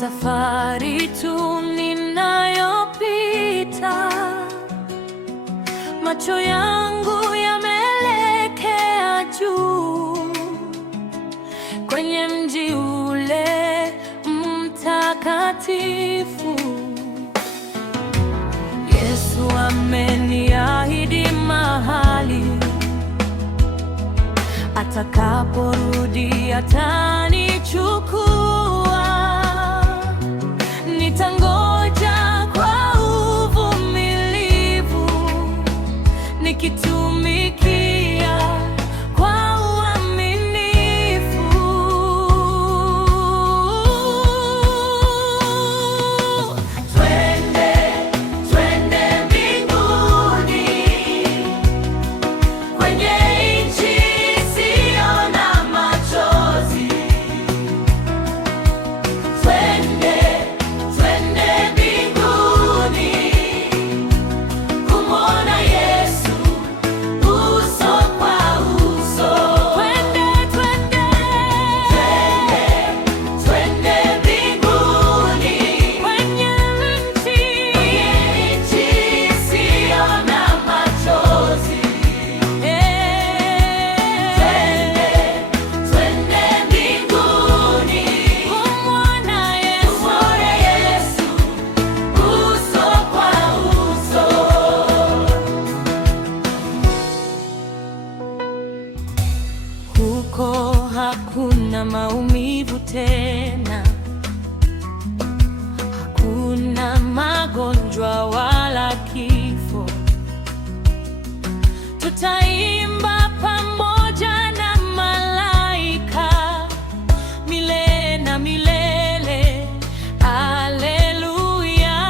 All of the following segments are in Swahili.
safari tu ninayopita, macho yangu yameelekea juu, kwenye mji ule mtakatifu. Yesu ameniahidi mahali atakaporudi atanichukua. Nitangoja kwa uvumilivu, nikitumikia kwa uaminifu. Twende, twende mbinguni, kwenye nchi isiyo na machozi. Twende, twende mbinguni, kumwona Yesu uso kwa uso. Twende, twende, twende, twende mbinguni, kwenye nchi isiyo na machozi. Twende, twende mbinguni, kumwona Yesu uso kwa uso. Huko hakuna maumivu tena, hakuna magonjwa wala kifo. Tutaimba pamoja na malaika milele na milele. Haleluya!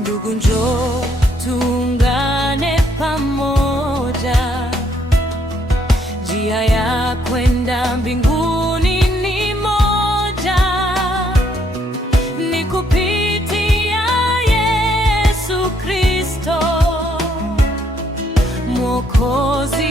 Ndugu, njoo tuungane pamoja. Njia ya kwenda mbinguni ni moja, ni kupitia Yesu Kristo Mwokozi.